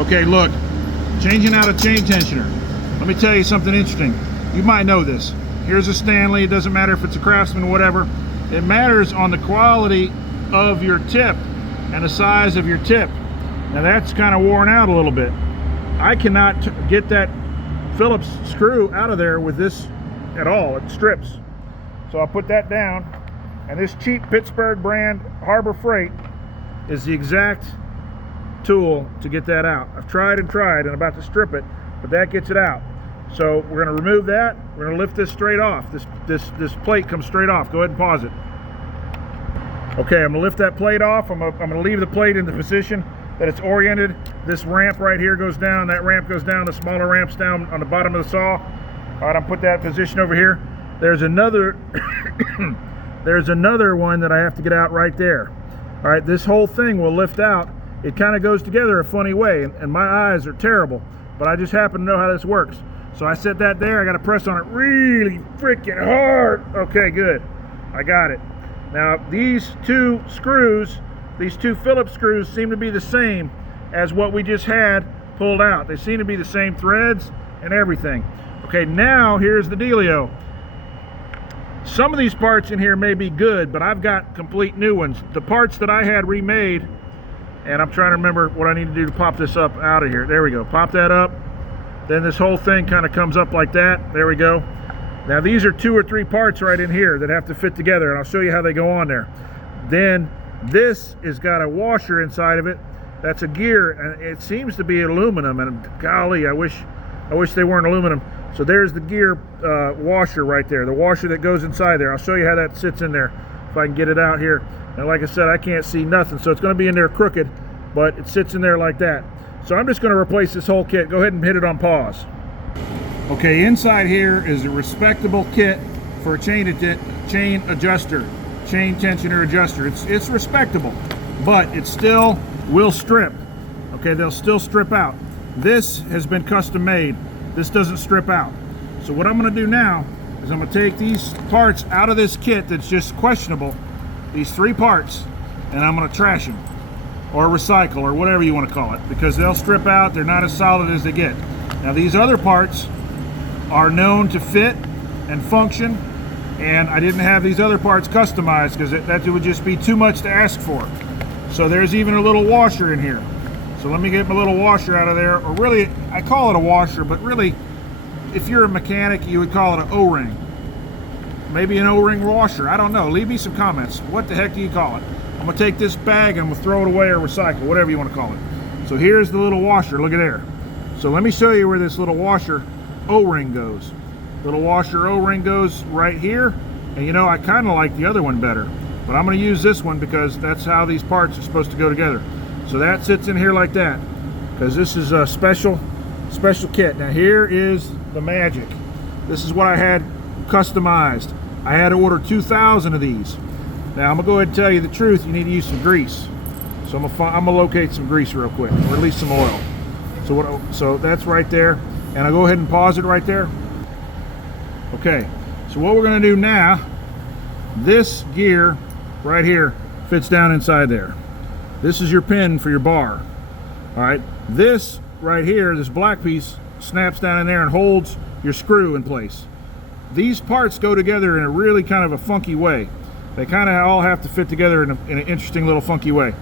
Okay, look, changing out a chain tensioner. Let me tell you something interesting. You might know this. Here's a Stanley. It doesn't matter if it's a Craftsman or whatever. It matters on the quality of your tip and the size of your tip. Now that's kind of worn out a little bit. I cannot get that Phillips screw out of there with this at all. It strips. So I'll put that down, and this cheap Pittsburgh brand Harbor Freight is the exact tool to get that out. I've tried and tried and I'm about to strip it, but that gets it out. So we're going to remove that. We're going to lift this straight off. This plate comes straight off. Go ahead and pause it. Okay, I'm going to lift that plate off. I'm going to leave the plate in the position that it's oriented. This ramp right here goes down. That ramp goes down. The smaller ramp's down on the bottom of the saw. All right, I'm put that position over here. There's another there's another one that I have to get out right there. All right, this whole thing will lift out. It kind of goes together a funny way, and my eyes are terrible, but I just happen to know how this works. So I set that there. I got to press on it really freaking hard. Okay, good. I got it. Now these two screws, these two Phillips screws, seem to be the same as what we just had pulled out. They seem to be the same threads and everything. Okay, now here's the dealio. Some of these parts in here may be good, but I've got complete new ones. The parts that I had remade, and I'm trying to remember what I need to do to pop this up out of here. There we go. Pop that up. Then this whole thing kind of comes up like that. There we go. Now these are 2 or 3 parts right in here that have to fit together, and I'll show you how they go on there. Then this has got a washer inside of it. That's a gear, and it seems to be aluminum, and golly, I wish they weren't aluminum. So there's the gear washer right there, the washer that goes inside there. I'll show you how that sits in there if I can get it out here. And like I said, I can't see nothing, so it's going to be in there crooked, but it sits in there like that. So I'm just going to replace this whole kit. Go ahead and hit it on pause. Okay, inside here is a respectable kit for a chain adjuster, chain tensioner adjuster. It's respectable, but it still will strip. Okay, they'll still strip out. This has been custom made. This doesn't strip out. So what I'm going to do now is I'm going to take these parts out of this kit that's just questionable, these 3 parts, and I'm going to trash them or recycle or whatever you want to call it, because they'll strip out. They're not as solid as they get. Now these other parts are known to fit and function, and I didn't have these other parts customized because that would just be too much to ask for. So there's even a little washer in here. So let me get my little washer out of there, or really, I call it a washer, but really, if you're a mechanic, you would call it an O-ring. Maybe an O-ring washer, I don't know. Leave me some comments. What the heck do you call it? I'm gonna take this bag and I'm gonna throw it away or recycle, whatever you wanna call it. So here's the little washer, look at there. So let me show you where this little washer O-ring goes. Little washer O-ring goes right here, and you know, I kinda like the other one better, but I'm gonna use this one because that's how these parts are supposed to go together. So that sits in here like that, because this is a special kit. Now here is the magic. This is what I had customized. I had to order 2,000 of these. Now I'm gonna go ahead and tell you the truth. You need to use some grease. So I'm gonna locate some grease real quick. Release some oil. So that's right there. And I'll go ahead and pause it right there. Okay. So what we're gonna do now, this gear right here fits down inside there. This is your pin for your bar. All right, this right here, this black piece, snaps down in there and holds your screw in place. These parts go together in a really kind of a funky way. They kind of all have to fit together in an interesting little funky way.